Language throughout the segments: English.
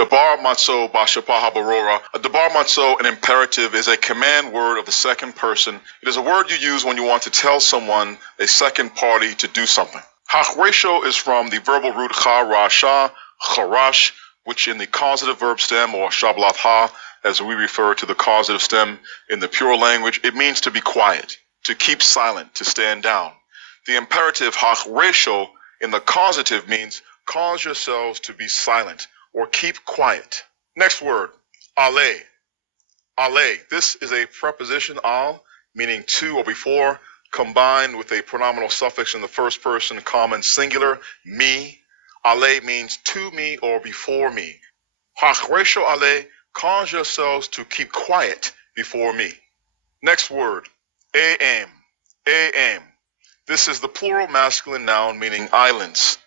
Dabar matzo bashapa habarora. A dabar matzo, an imperative, is a command word of the second person. It is a word you use when you want to tell someone, a second party, to do something. Hach is from the verbal root charasha, charash, which in the causative verb stem, or shablat ha, as we refer to the causative stem in the pure language, it means to be quiet, to keep silent, to stand down. The imperative hach in the causative means cause yourselves to be silent or keep quiet. Next word, ale. Ale. This is a preposition al, meaning to or before, combined with a pronominal suffix in the first person, common singular, me. Ale means to me or before me. Hachresho ale, cause yourselves to keep quiet before me. Next word, am. Am. This is the plural masculine noun meaning islands.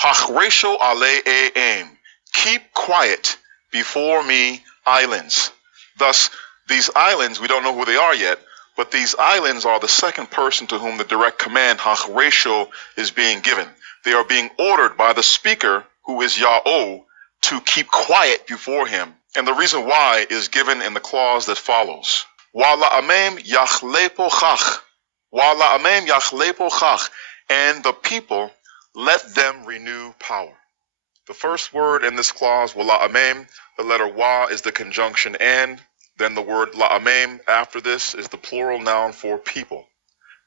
Hachresho ale am. Keep quiet before me, islands. Thus, these islands, we don't know who they are yet, but these islands are the second person to whom the direct command, hachresho, is being given. They are being ordered by the speaker, who is Yahweh, to keep quiet before him. And the reason why is given in the clause that follows. Wala amem yachlepochach. Wala amem yachlepochach. And the people, let them renew power. The first word in this clause, wala amem, the letter wa is the conjunction and, then the word la amem after this is the plural noun for people.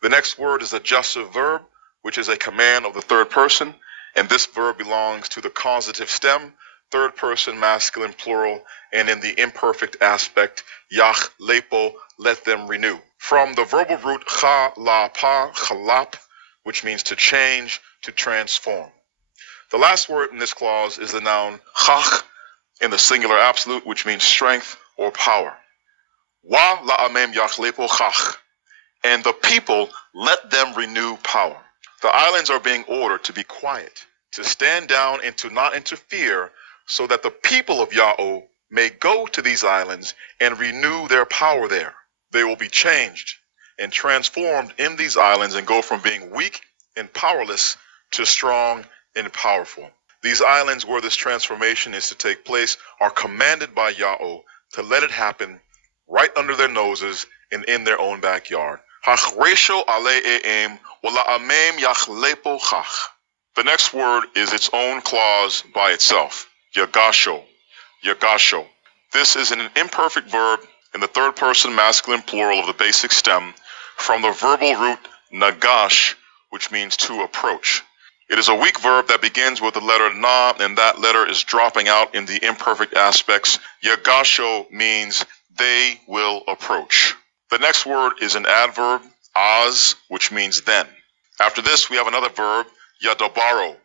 The next word is a adjussive verb, which is a command of the third person, and this verb belongs to the causative stem, third person masculine plural, and in the imperfect aspect, yach lepo, let them renew. From the verbal root cha la pa, chalap, which means to change, to transform. The last word in this clause is the noun chach in the singular absolute, which means strength or power. Wa la'amem yachlepo chach. And the people, let them renew power. The islands are being ordered to be quiet, to stand down and to not interfere, so that the people of Yahweh may go to these islands and renew their power there. They will be changed and transformed in these islands and go from being weak and powerless to strong and powerful. These islands where this transformation is to take place are commanded by Yahweh to let it happen right under their noses and in their own backyard. Hachresho ale'e'em wala'amem yachlepo chach. The next word is its own clause by itself. Yagasho. Yagasho. This is an imperfect verb in the third person masculine plural of the basic stem from the verbal root nagash, which means to approach. It is a weak verb that begins with the letter na, and that letter is dropping out in the imperfect aspects. Yagasho means they will approach. The next word is an adverb, az, which means then. After this, we have another verb, yadabaro.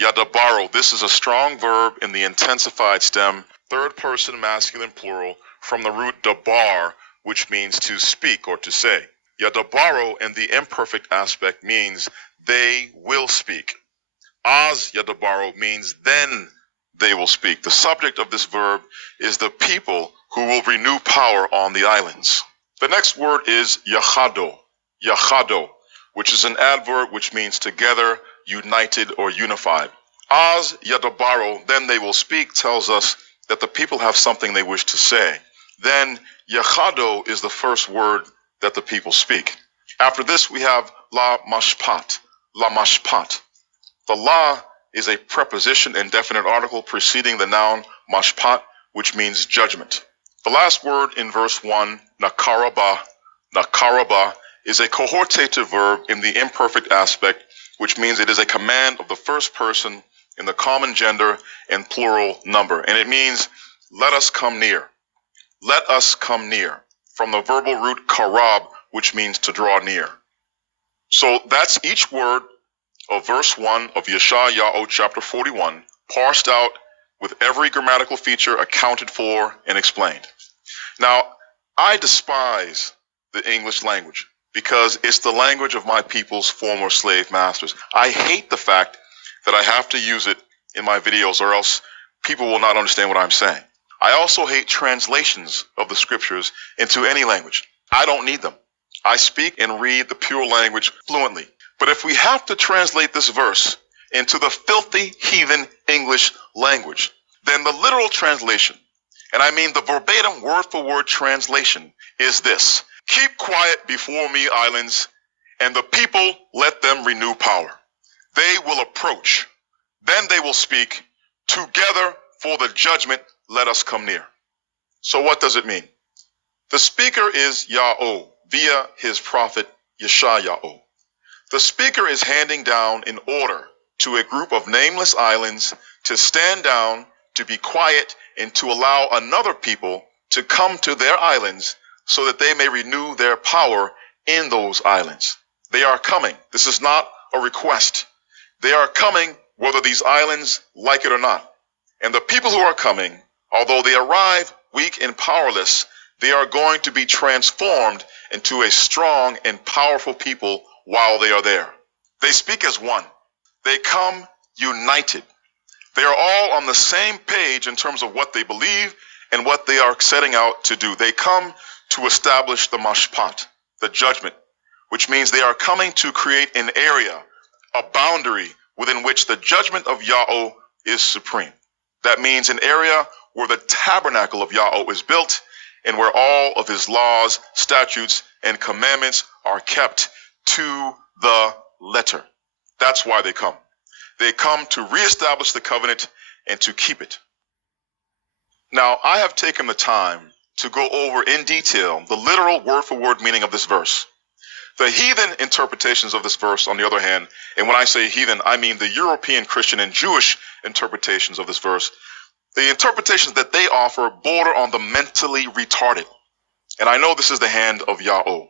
Yadabaro. This is a strong verb in the intensified stem, third person masculine plural, from the root dabar, which means to speak or to say. Yadabaro in the imperfect aspect means they will speak. Az yadabaro means then they will speak. The subject of this verb is the people who will renew power on the islands. The next word is yachado. Yachado, which is an adverb which means together, united, or unified. Az yadabaro, then they will speak, tells us that the people have something they wish to say. Then yachado is the first word that the people speak. After this, we have la mashpat. La mashpat. The la is a preposition and definite article preceding the noun mashpat, which means judgment. The last word in verse 1, nakaraba. Nakaraba is a cohortative verb in the imperfect aspect, which means it is a command of the first person in the common gender and plural number. And it means, let us come near. Let us come near. From the verbal root karab, which means to draw near. So that's each word of verse 1 of Yahsarel chapter 41, parsed out with every grammatical feature accounted for and explained. Now, I despise the English language because it's the language of my people's former slave masters. I hate the fact that I have to use it in my videos or else people will not understand what I'm saying. I also hate translations of the scriptures into any language. I don't need them. I speak and read the pure language fluently. But if we have to translate this verse into the filthy heathen English language, then the literal translation, and I mean the verbatim word-for-word translation, is this: keep quiet before me, islands, and the people let them renew power. They will approach, then they will speak, together for the judgment let us come near. So what does it mean? The speaker is Yahweh via his prophet Yahsarel. The speaker is handing down an order to a group of nameless islands to stand down, to be quiet, and to allow another people to come to their islands so that they may renew their power in those islands. They are coming. This is not a request. They are coming whether these islands like it or not. And the people who are coming, although they arrive weak and powerless, they are going to be transformed into a strong and powerful people while they are there. They speak as one. They come united. They are all on the same page in terms of what they believe and what they are setting out to do. They come to establish the mashpat, the judgment, which means they are coming to create an area, a boundary within which the judgment of Yahweh is supreme. That means an area where the tabernacle of Yahweh is built and where all of his laws, statutes, and commandments are kept to the letter. That's why they come. They come to reestablish the covenant and to keep it. Now, I have taken the time to go over in detail the literal word-for-word meaning of this verse. The heathen interpretations of this verse, on the other hand, and when I say heathen, I mean the European Christian and Jewish interpretations of this verse, the interpretations that they offer border on the mentally retarded. And I know this is the hand of Yahweh.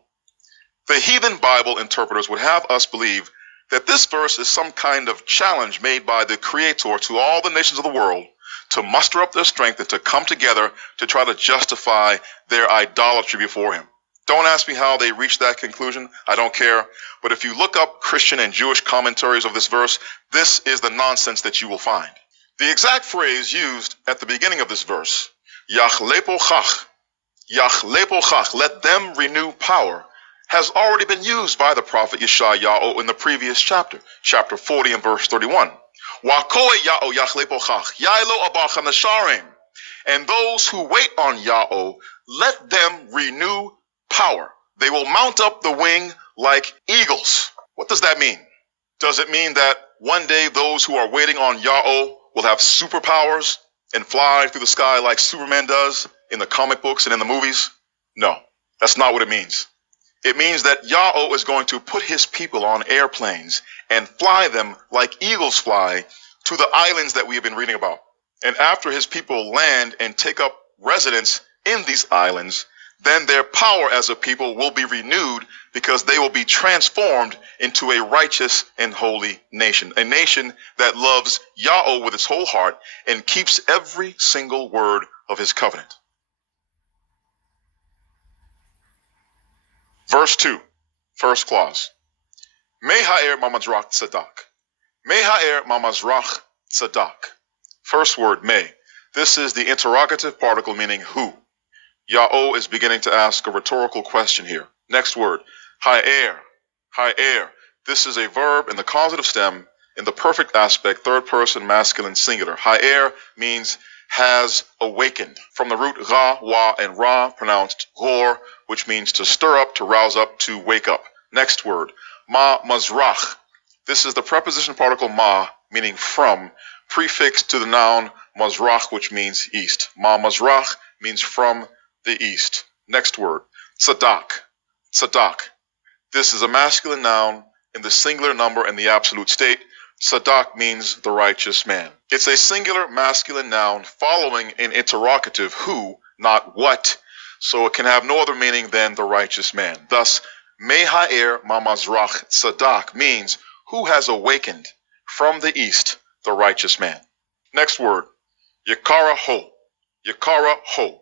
The heathen Bible interpreters would have us believe that this verse is some kind of challenge made by the Creator to all the nations of the world to muster up their strength and to come together to try to justify their idolatry before him. Don't ask me how they reached that conclusion. I don't care. But if you look up Christian and Jewish commentaries of this verse, this is the nonsense that you will find. The exact phrase used at the beginning of this verse, Yahsarel, let them renew power, has already been used by the prophet Yahsarel in the previous chapter, chapter 40 and verse 31. And those who wait on Yahweh, let them renew power. They will mount up the wing like eagles. What does that mean? Does it mean that one day those who are waiting on Yahweh will have superpowers and fly through the sky like Superman does in the comic books and in the movies? No, that's not what it means. It means that Yahweh is going to put his people on airplanes and fly them like eagles fly to the islands that we have been reading about. And after his people land and take up residence in these islands, then their power as a people will be renewed because they will be transformed into a righteous and holy nation, a nation that loves Yahweh with its whole heart and keeps every single word of his covenant. Verse 2, first clause. Meha'er mamazrach tzadak. Meha'er mamazrach tzadak. First word, may. This is the interrogative particle meaning who. Yahweh is beginning to ask a rhetorical question here. Next word, ha'er. Ha'er. This is a verb in the causative stem in the perfect aspect, third person masculine singular. Ha'er means has awakened, from the root ra, wa, and ra, pronounced gor, which means to stir up, to rouse up, to wake up. Next word, ma mazrach. This is the preposition particle ma, meaning from, prefixed to the noun mazrach, which means east. Ma mazrach means from the east. Next word, tzadak. Tzadak. This is a masculine noun in the singular number and the absolute state. Tzadak means the righteous man. It's a singular masculine noun following an interrogative who, not what, so it can have no other meaning than the righteous man. Thus, Meha'er mamazrach tzadak means who has awakened from the east the righteous man. Next word, yakara ho. Yakara ho.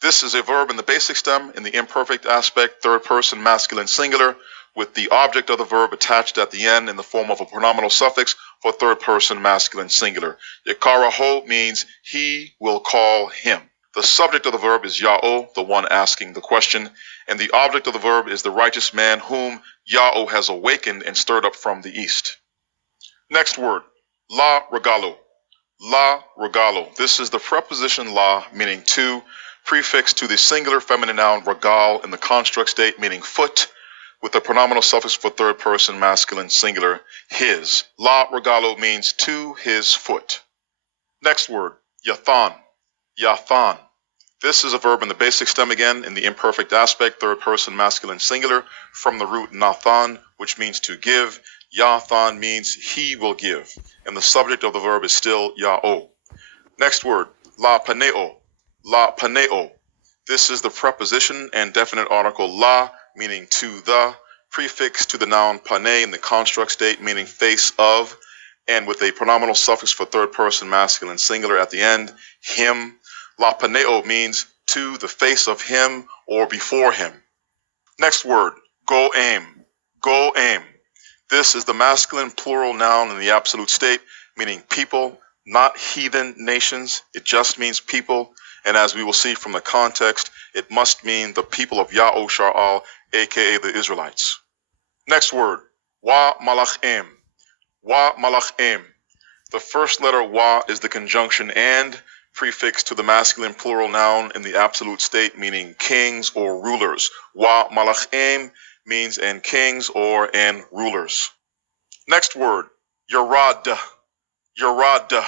This is a verb in the basic stem in the imperfect aspect, third person masculine singular, with the object of the verb attached at the end in the form of a pronominal suffix for third person masculine singular. Yakara ho means he will call him. The subject of the verb is Yahweh, the one asking the question, and the object of the verb is the righteous man whom Yahweh has awakened and stirred up from the east. Next word, la regalo. La regalo. This is the preposition la, meaning to, prefix to the singular feminine noun regal in the construct state, meaning foot, with the pronominal suffix for third person masculine singular, his. La regalo means to his foot. Next word, yathan. Yathan. This is a verb in the basic stem again, in the imperfect aspect, third person masculine singular, from the root nathan, which means to give. Yathan means he will give, and the subject of the verb is still ya'o. Next word, la paneo. La paneo. This is the preposition and definite article la, meaning to the, prefix to the noun pane in the construct state, meaning face of, and with a pronominal suffix for third person masculine singular at the end, him. La paneo means to the face of him or before him. Next word, go aim. Go aim. This is the masculine plural noun in the absolute state, meaning people, not heathen nations. It just means people. And as we will see from the context, it must mean the people of Yahsarel, aka the Israelites. Next word, wa malachim. Wa malachim. The first letter wa is the conjunction and, prefix to the masculine plural noun in the absolute state, meaning kings or rulers. Wa malachim means and kings or and rulers. Next word, yarad. Yarad.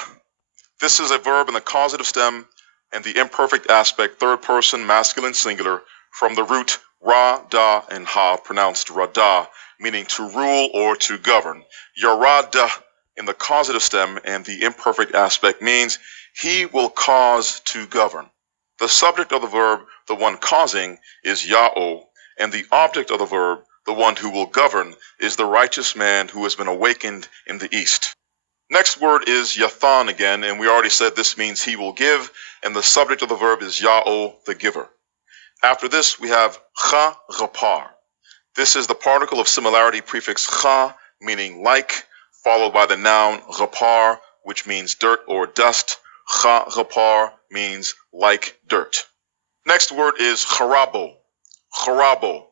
This is a verb in the causative stem and the imperfect aspect, third person masculine singular, from the root ra, da, and ha, pronounced rada, meaning to rule or to govern. Yarada in the causative stem and the imperfect aspect means he will cause to govern. The subject of the verb, the one causing, is ya'o, and the object of the verb, the one who will govern, is the righteous man who has been awakened in the east. Next word is yathan again, and we already said this means he will give, and the subject of the verb is ya'o, the giver. After this, we have cha rapar. This is the particle of similarity prefix cha, meaning like, followed by the noun rapar, which means dirt or dust. Cha rapar means like dirt. Next word is charabo. Charabo.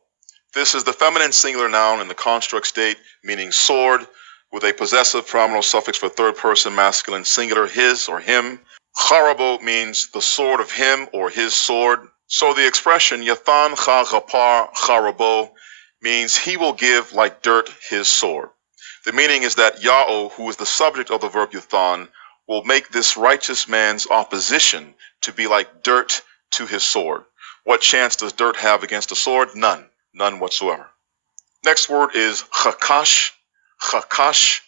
This is the feminine singular noun in the construct state, meaning sword, with a possessive pronominal suffix for third person masculine singular, his or him. Charabo means the sword of him or his sword. So the expression yathan cha rapar charabo means he will give like dirt his sword. The meaning is that Ya'o, who is the subject of the verb yathan, will make this righteous man's opposition to be like dirt to his sword. What chance does dirt have against a sword? None. None whatsoever. Next word is chakash. Chakash.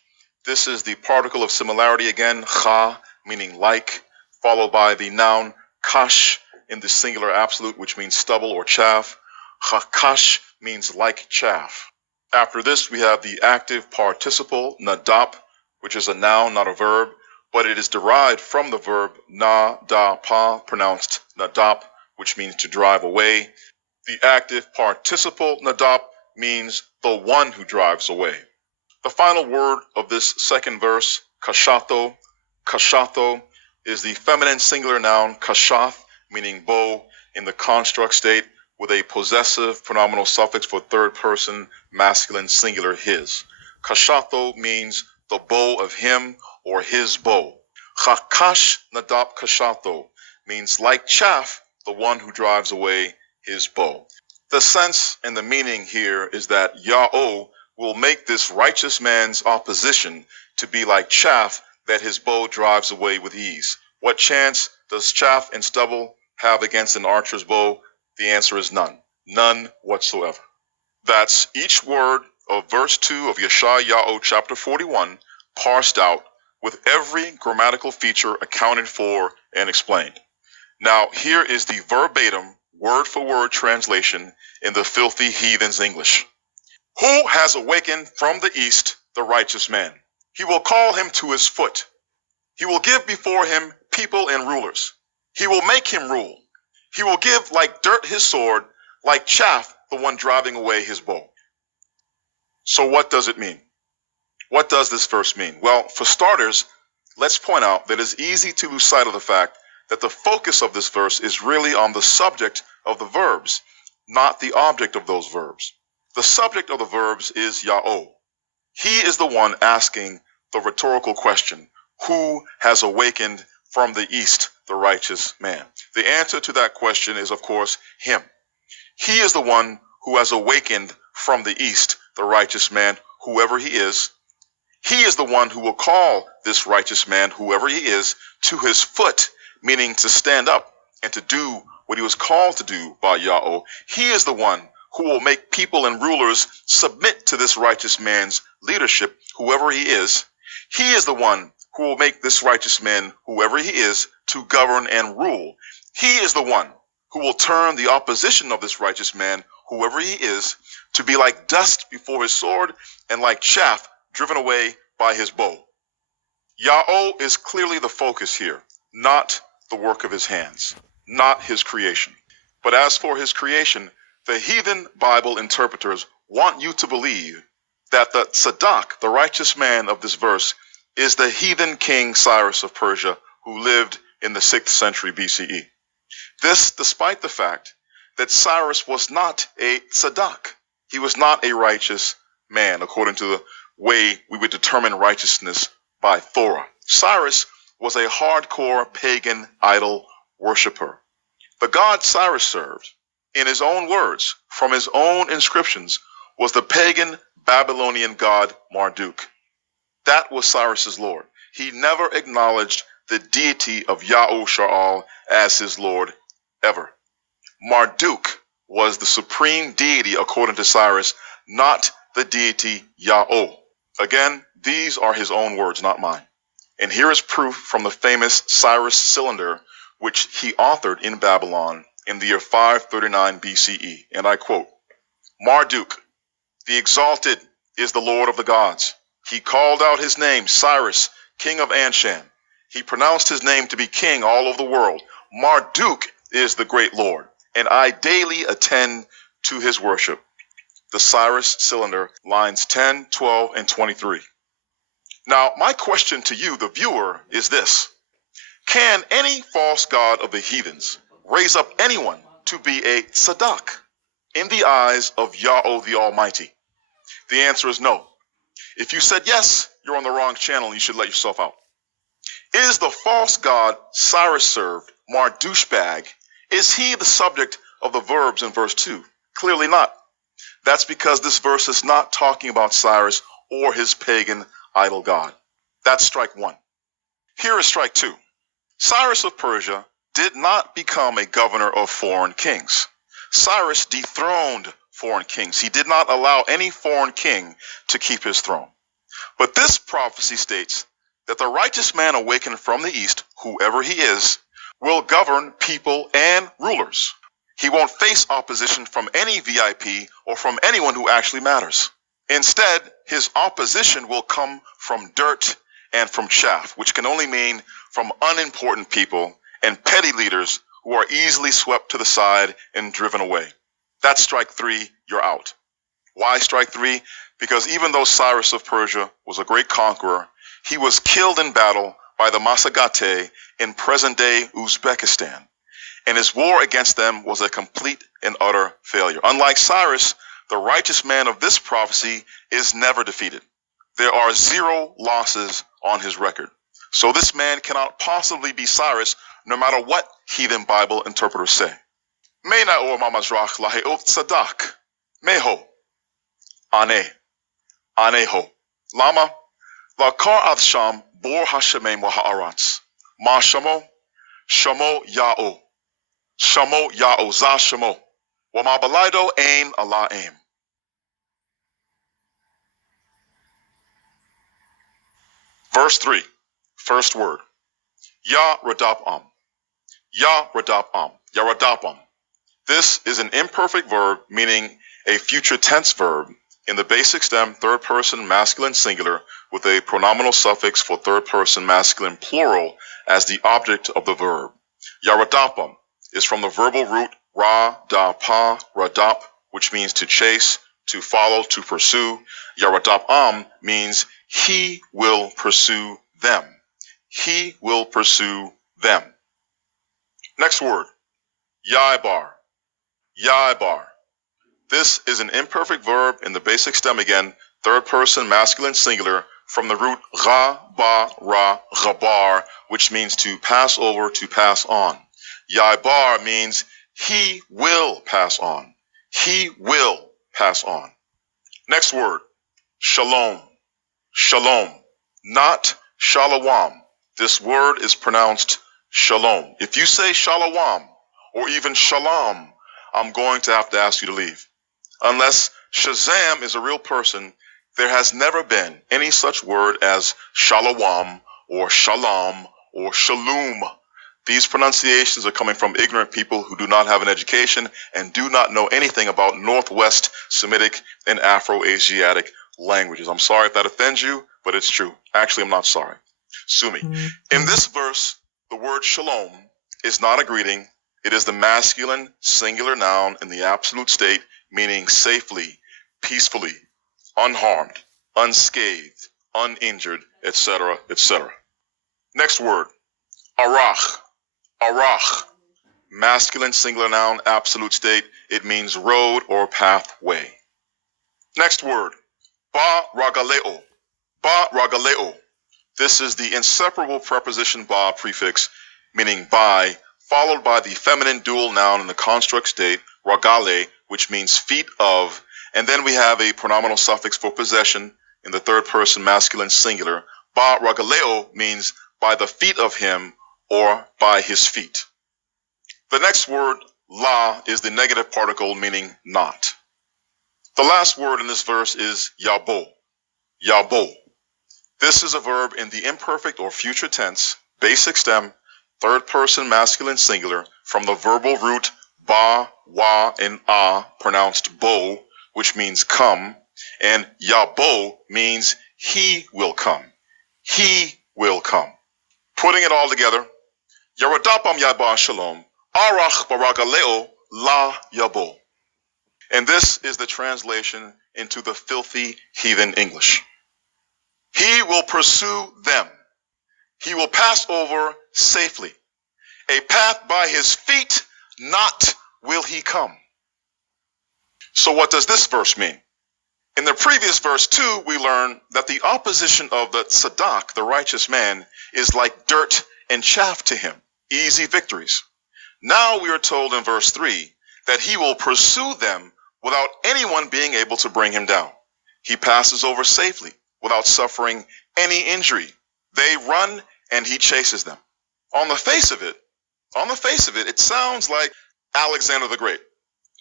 This is the particle of similarity again, cha, meaning like, followed by the noun kash in the singular absolute, which means stubble or chaff. Chakash means like chaff. After this, we have the active participle, nadap, which is a noun, not a verb, but it is derived from the verb na, da, pa, pronounced nadap, which means to drive away. The active participle, nadap, means the one who drives away. The final word of this second verse, kashatho. Kashatho is the feminine singular noun kashath, meaning bow, in the construct state, with a possessive pronominal suffix for third person masculine singular, his. Kashatho means the bow of him or his bow. Chakash nadap kashatho means like chaff, the one who drives away his bow. The sense and the meaning here is that Ya'o will make this righteous man's opposition to be like chaff that his bow drives away with ease. What chance does chaff and stubble have against an archer's bow? The answer is none. None whatsoever. That's each word of verse 2 of Yeshayahu chapter 41 parsed out with every grammatical feature accounted for and explained. Now here is the verbatim word-for-word translation in the filthy heathen's English. Who has awakened from the east the righteous man? He will call him to his foot. He will give before him people and rulers. He will make him rule. He will give like dirt his sword, like chaff the one driving away his bow. So what does it mean? What does this verse mean? Well, for starters, let's point out that it's easy to lose sight of the fact that the focus of this verse is really on the subject of the verbs, not the object of those verbs. The subject of the verbs is Ya'o. He is the one asking the rhetorical question, who has awakened from the east the righteous man? The answer to that question is, of course, him. He is the one who has awakened from the east the righteous man, whoever he is. He is the one who will call this righteous man, whoever he is, to his foot, meaning to stand up and to do what he was called to do by Yahweh. He is the one who will make people and rulers submit to this righteous man's leadership, whoever he is. He is the one who will make this righteous man, whoever he is, to govern and rule. He is the one who will turn the opposition of this righteous man, whoever he is, to be like dust before his sword and like chaff driven away by his bow. Yahweh is clearly the focus here, not the work of his hands, not his creation. But as for his creation, the heathen Bible interpreters want you to believe that the Tzadok, the righteous man of this verse, is the heathen king Cyrus of Persia, who lived in the 6th century BCE. This despite the fact that Cyrus was not a Tzadok. He was not a righteous man, according to the way we would determine righteousness by Torah. Cyrus was a hardcore pagan idol worshiper. The god Cyrus served, in his own words, from his own inscriptions, was the pagan Babylonian god Marduk. That was Cyrus's lord. He never acknowledged the deity of Yahsarel as his lord ever. Marduk was the supreme deity according to Cyrus, not the deity Yahweh. Again, these are his own words, not mine. And here is proof from the famous Cyrus cylinder, which he authored in Babylon in the year 539 BCE. And I quote, Marduk, the exalted, is the Lord of the gods. He called out his name, Cyrus, king of Anshan. He pronounced his name to be king all over the world. Marduk is the great Lord, and I daily attend to his worship. The Cyrus cylinder, lines 10, 12, and 23. Now, my question to you, the viewer, is this. Can any false god of the heathens raise up anyone to be a Tzadok in the eyes of Yahweh the Almighty? The answer is no. If you said yes, you're on the wrong channel and you should let yourself out. Is the false god Cyrus served, Mardouchbag, is he the subject of the verbs in verse 2? Clearly not. That's because this verse is not talking about Cyrus or his pagan idol god. That's strike one. Here is strike two. Cyrus of Persia did not become a governor of foreign kings. Cyrus dethroned foreign kings. He did not allow any foreign king to keep his throne. But this prophecy states that the righteous man awakened from the east, whoever he is, will govern people and rulers. He won't face opposition from any VIP or from anyone who actually matters. Instead, his opposition will come from dirt and from chaff, which can only mean from unimportant people and petty leaders who are easily swept to the side and driven away. That's strike three, you're out. Why strike three? Because even though Cyrus of Persia was a great conqueror, he was killed in battle by the Masagate in present-day Uzbekistan, and his war against them was a complete and utter failure. Unlike Cyrus, the righteous man of this prophecy is never defeated. There are 0 losses on his record. So this man cannot possibly be Cyrus, no matter what heathen Bible interpreters say. Mena or mamazrach laheot sadak. Meho. Aneho. Lama. La kar ad sham bor hashemeim wa haaratz. Ma shamo. Shamo ya'o. Shamo ya'o za shamo. Wa ma balaido ain ala aim. Verse 3, first word. Ya-radap-am. Ya-radap-am. Ya-radap-am. This is an imperfect verb meaning a future tense verb in the basic stem third person masculine singular with a pronominal suffix for third person masculine plural as the object of the verb. Ya-radap-am is from the verbal root ra-da-pa, radap, which means to chase, to follow, to pursue. Ya-radap-am means he will pursue them. He will pursue them. Next word, Yaibar. Yaibar. This is an imperfect verb in the basic stem again, third person masculine singular from the root ra, ba, ra, gabar, which means to pass over, to pass on. Yaibar means he will pass on. He will pass on. Next word, shalom. Shalom, not shalom. This word is pronounced shalom. If you say shalom or even shalom, I'm going to have to ask you to leave. Unless Shazam is a real person, there has never been any such word as shalom or shalom or shalom. These pronunciations are coming from ignorant people who do not have an education and do not know anything about Northwest Semitic and Afro-Asiatic languages. I'm sorry if that offends you, but it's true. Actually, I'm not sorry. Sue me. In this verse, the word shalom is not a greeting. It is the masculine singular noun in the absolute state, meaning safely, peacefully, unharmed, unscathed, uninjured, etc., etc. Next word, arach. Arach, masculine singular noun, absolute state. It means road or pathway. Next word, ba ragaleo. Ba ragaleo. This is the inseparable preposition ba prefix, meaning by, followed by the feminine dual noun in the construct state, ragale, which means feet of, and then we have a pronominal suffix for possession in the third person masculine singular. Ba ragaleo means by the feet of him or by his feet. The next word, la, is the negative particle meaning not. The last word in this verse is yabo. Yabo. This is a verb in the imperfect or future tense, basic stem, third person masculine singular, from the verbal root ba, wa, and a, pronounced bo, which means come, and yabo means he will come. He will come. Putting it all together, Yerodapam yaba shalom, arach baragaleo la yabo. And this is the translation into the filthy heathen English. He will pursue them. He will pass over safely. A path by his feet, not will he come. So what does this verse mean? In the previous verse 2, we learn that the opposition of the tzedak, the righteous man, is like dirt and chaff to him, easy victories. Now we are told in verse 3 that he will pursue them without anyone being able to bring him down. He passes over safely without suffering any injury. They run and he chases them. On the face of it, it sounds like Alexander the Great,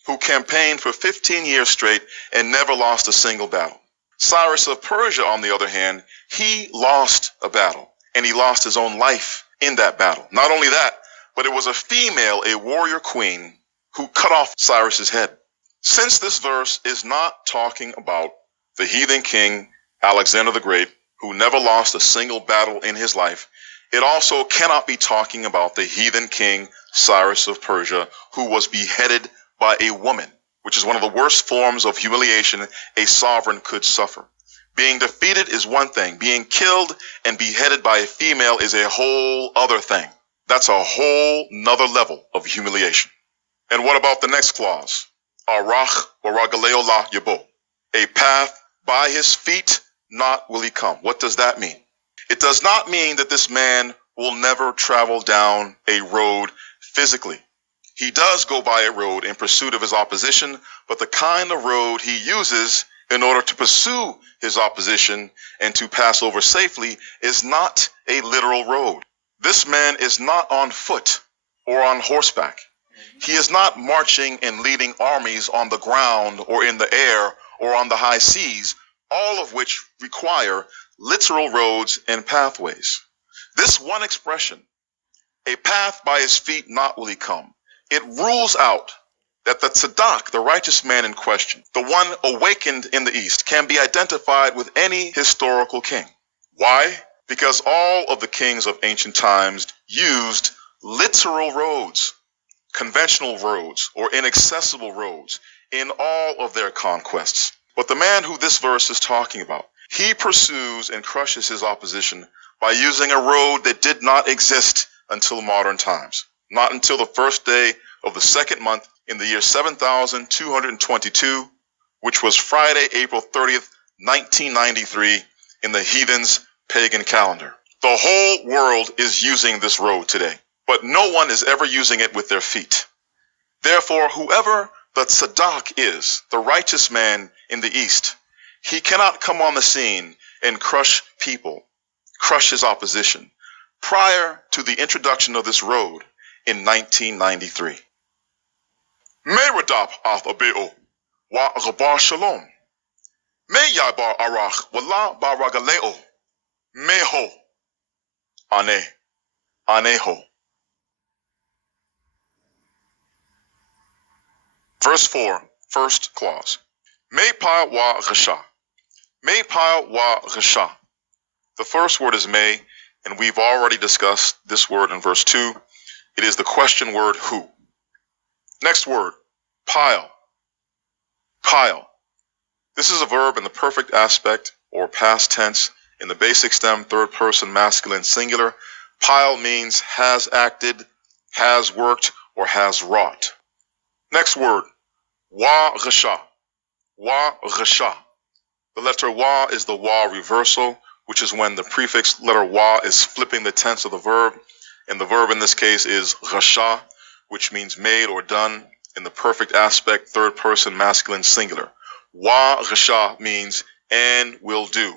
who campaigned for 15 years straight and never lost a single battle. Cyrus of Persia, on the other hand, he lost a battle, and he lost his own life in that battle. Not only that, but it was a female, a warrior queen, who cut off Cyrus's head. Since this verse is not talking about the heathen king, Alexander the Great, who never lost a single battle in his life, it also cannot be talking about the heathen king, Cyrus of Persia, who was beheaded by a woman, which is one of the worst forms of humiliation a sovereign could suffer. Being defeated is one thing. Being killed and beheaded by a female is a whole other thing. That's a whole nother level of humiliation. And what about the next clause? Arach baragaleo la yabo. A path by his feet, not will he come. What does that mean? It does not mean that this man will never travel down a road physically. He does go by a road in pursuit of his opposition, but the kind of road he uses in order to pursue his opposition and to pass over safely is not a literal road. This man is not on foot or on horseback. He is not marching and leading armies on the ground or in the air or on the high seas, all of which require literal roads and pathways. This one expression, a path by his feet not will he come, it rules out that the tzedak, the righteous man in question, the one awakened in the East, can be identified with any historical king. Why? Because all of the kings of ancient times used literal roads, conventional roads, or inaccessible roads in all of their conquests. But the man who this verse is talking about, he pursues and crushes his opposition by using a road that did not exist until modern times. Not until the first day of the second month in the year 7222, which was Friday, April 30th, 1993, in the heathen's pagan calendar. The whole world is using this road today, but no one is ever using it with their feet. Therefore, whoever the tzaddik is, the righteous man in the east, he cannot come on the scene and crush people, crush his opposition, prior to the introduction of this road in 1993. Meradap Athabeo wa Gabar Shalom. Me Yabar Arach Wala Baragaleo. Meho. Ane. Aneho. Verse 4, first clause. Me'pa wa Gasha. Me'pa wa Gasha. The first word is may, and we've already discussed this word in verse 2. It is the question word who. Next word, pile. Pile. This is a verb in the perfect aspect or past tense in the basic stem, third person masculine singular. Pile means has acted, has worked, or has wrought. Next word, wa gasha. Wa gasha. The letter wa is the wa reversal, which is when the prefix letter wa is flipping the tense of the verb. And the verb in this case is gasha, which means made or done in the perfect aspect, third person masculine singular. Wa gasha means and will do.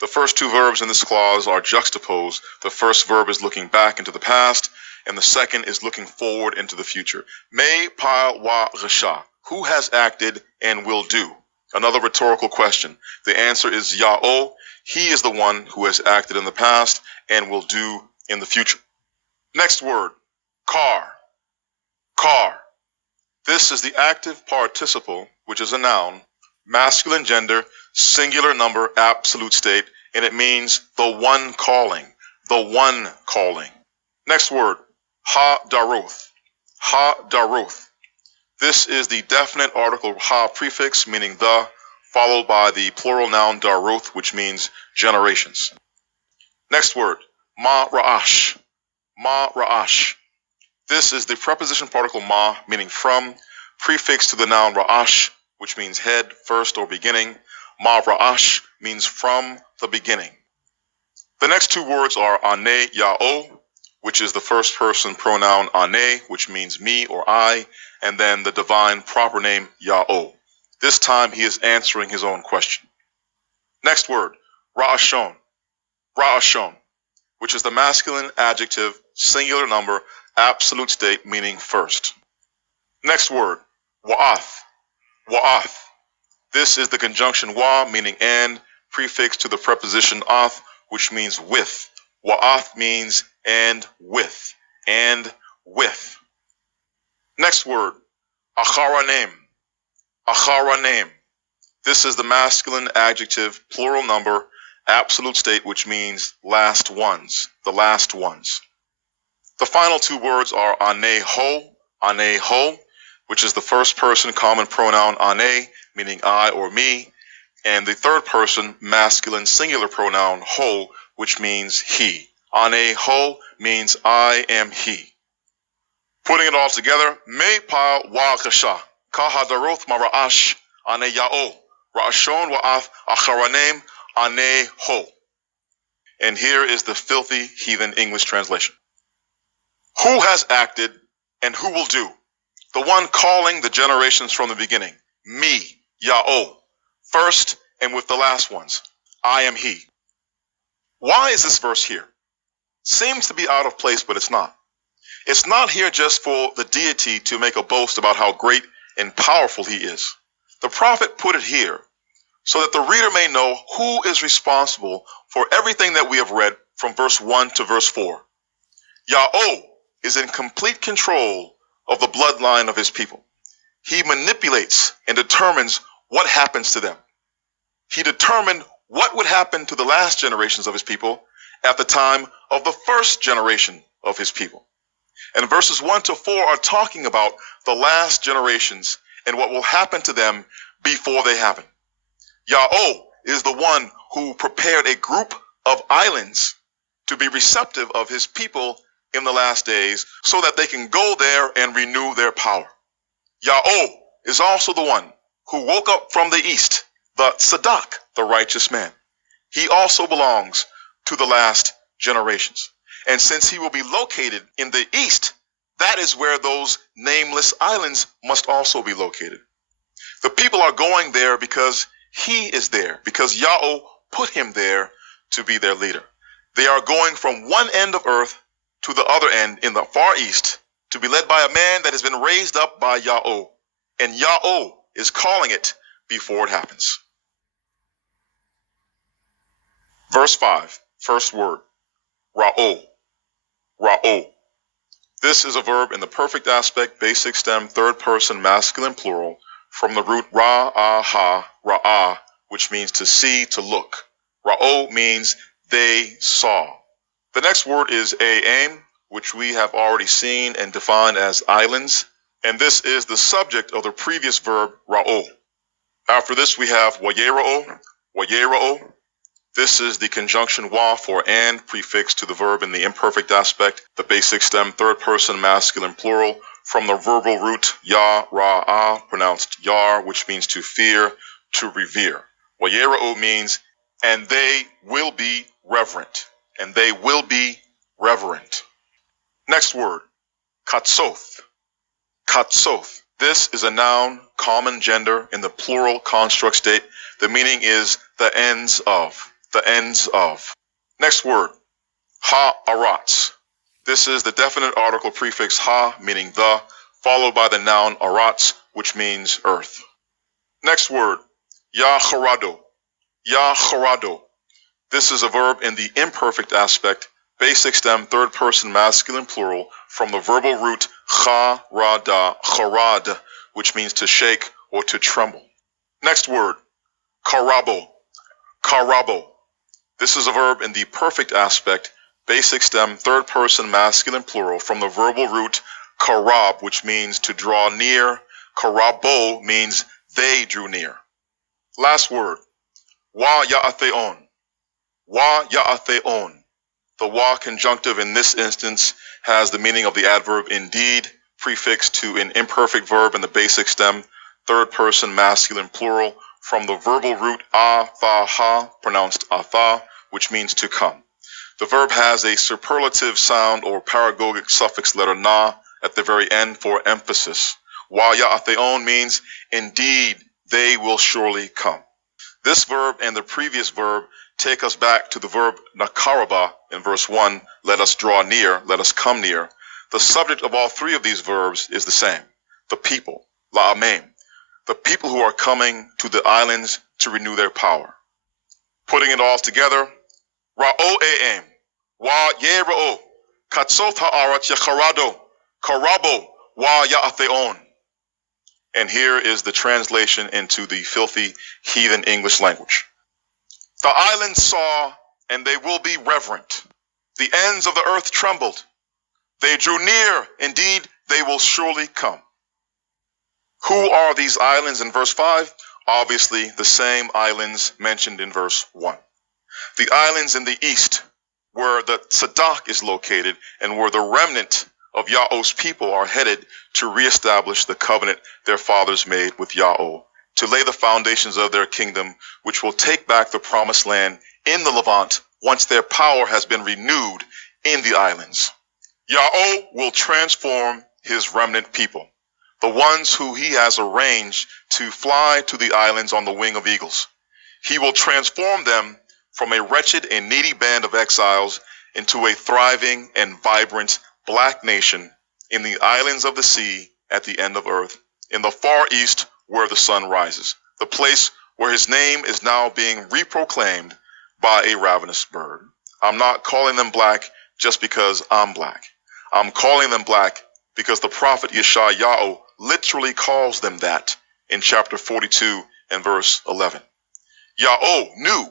The first two verbs in this clause are juxtaposed. The first verb is looking back into the past, and the second is looking forward into the future. Me pile wa gasha. Who has acted and will do? Another rhetorical question. The answer is Yahweh. He is the one who has acted in the past and will do in the future. Next word, car. Car. This is the active participle, which is a noun, masculine gender, singular number, absolute state, and it means the one calling. The one calling. Next word, ha-daroth. Ha-daroth. This is the definite article ha prefix, meaning the, followed by the plural noun daroth, which means generations. Next word, ma-ra'ash. Ma-ra'ash. This is the preposition particle ma, meaning from, prefix to the noun ra'ash, which means head, first, or beginning. Ma-ra'ash means from the beginning. The next two words are ane ya'o, which is the first person pronoun ane, which means me or I, and then the divine proper name Yahweh. This time he is answering his own question. Next word, ra'ashon. Ra'ashon, which is the masculine adjective, singular number, absolute state, meaning first. Next word, wa'ath. Wa'ath. This is the conjunction wa, meaning and, prefix to the preposition ath, which means with. Wa'ath means and with. And with. Next word, acharanim. Acharanim. This is the masculine adjective, plural number, absolute state, which means last ones. The last ones. The final two words are aneho. Aneho, which is the first person common pronoun ane, meaning I or me, and the third person masculine singular pronoun ho, which means he. Aneho means I am he. Putting it all together, me pa wa kasha, kahadaroth mara'ash, ane ya'o, ra'ashon wa'ath acharanem, ane ho. And here is the filthy heathen English translation. Who has acted and who will do? The one calling the generations from the beginning. Me, Yahweh, first and with the last ones. I am he. Why is this verse here? Seems to be out of place, but it's not. It's not here just for the deity to make a boast about how great and powerful he is. The prophet put it here so that the reader may know who is responsible for everything that we have read from verse 1 to verse 4. Yahweh is in complete control of the bloodline of his people. He manipulates and determines what happens to them. He determined what would happen to the last generations of his people at the time of the first generation of his people. And verses 1 to 4 are talking about the last generations and what will happen to them before they happen. Yahweh is the one who prepared a group of islands to be receptive of his people in the last days so that they can go there and renew their power. Yahweh is also the one who woke up from the east, the tzaddik, the righteous man. He also belongs to the last generations. And since he will be located in the east, that is where those nameless islands must also be located. The people are going there because he is there, because Yahweh put him there to be their leader. They are going from one end of earth to the other end in the far east to be led by a man that has been raised up by Yahweh. And Yahweh is calling it before it happens. Verse 5, first word, Ra'o. Ra'o. This is a verb in the perfect aspect, basic stem, third person, masculine plural, from the root ra'aha, ra'ah, which means to see, to look. Ra'o means they saw. The next word is aim, which we have already seen and defined as islands. And this is the subject of the previous verb, ra'o. After this, we have wayera'o, wayera'o. This is the conjunction wa for and prefixed to the verb in the imperfect aspect, the basic stem, third person, masculine plural, from the verbal root ya, ra, pronounced yar, which means to fear, to revere. Wayera'o means, and they will be reverent. And they will be reverent. Next word, katsoth. Katsoth. This is a noun, common gender in the plural construct state. The meaning is the ends of. The ends of. Next word, ha-arats. This is the definite article prefix ha, meaning the, followed by the noun arats, which means earth. Next word, Yahsarel. Yahsarel. This is a verb in the imperfect aspect, basic stem, third person, masculine plural, from the verbal root cha-ra-da, charad, which means to shake or to tremble. Next word, karabo. Karabo. This is a verb in the perfect aspect, basic stem, third person, masculine plural, from the verbal root karab, which means to draw near. Karabo means they drew near. Last word, wa ya'atheon. Wa ya'atheon. The wa conjunctive in this instance has the meaning of the adverb indeed, prefixed to an imperfect verb in the basic stem, third person, masculine plural, from the verbal root a-tha-ha, pronounced atha, which means to come. The verb has a superlative sound or paragogic suffix letter na at the very end for emphasis. Wa ya'atheon means, indeed, they will surely come. This verb and the previous verb take us back to the verb nakaraba in verse 1, let us draw near, let us come near. The subject of all three of these verbs is the same, the people, la'amem, the people who are coming to the islands to renew their power. Putting it all together, ra'o-e'em, wa-ye-ra'o, katsoth ha'arat yacharado, karabo, wa-ya'atheon. And here is the translation into the filthy heathen English language. The islands saw, and they will be reverent. The ends of the earth trembled. They drew near, indeed, they will surely come. Who are these islands in verse 5? Obviously, the same islands mentioned in verse 1. The islands in the east, where the Sadak is located, and where the remnant of Yahweh's people are headed to reestablish the covenant their fathers made with Yahweh, to lay the foundations of their kingdom, which will take back the promised land in the Levant once their power has been renewed in the islands. Yahweh will transform his remnant people, the ones who he has arranged to fly to the islands on the wing of eagles. He will transform them from a wretched and needy band of exiles into a thriving and vibrant black nation in the islands of the sea at the end of earth, in the far east where the sun rises, the place where his name is now being reproclaimed by a ravenous bird. I'm not calling them black just because I'm black. I'm calling them black because the prophet Yahsarel literally calls them that in chapter 42 and verse 11. Yahweh knew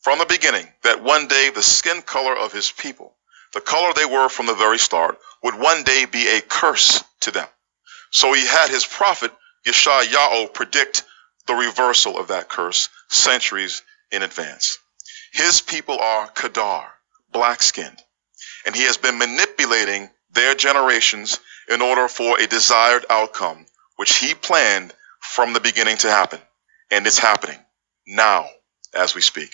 from the beginning that one day the skin color of his people, the color they were from the very start, would one day be a curse to them. So he had his prophet Yahsarel predict the reversal of that curse centuries in advance. His people are Kadar, black-skinned, and he has been manipulating their generations in order for a desired outcome, which he planned from the beginning to happen. And it's happening now as we speak.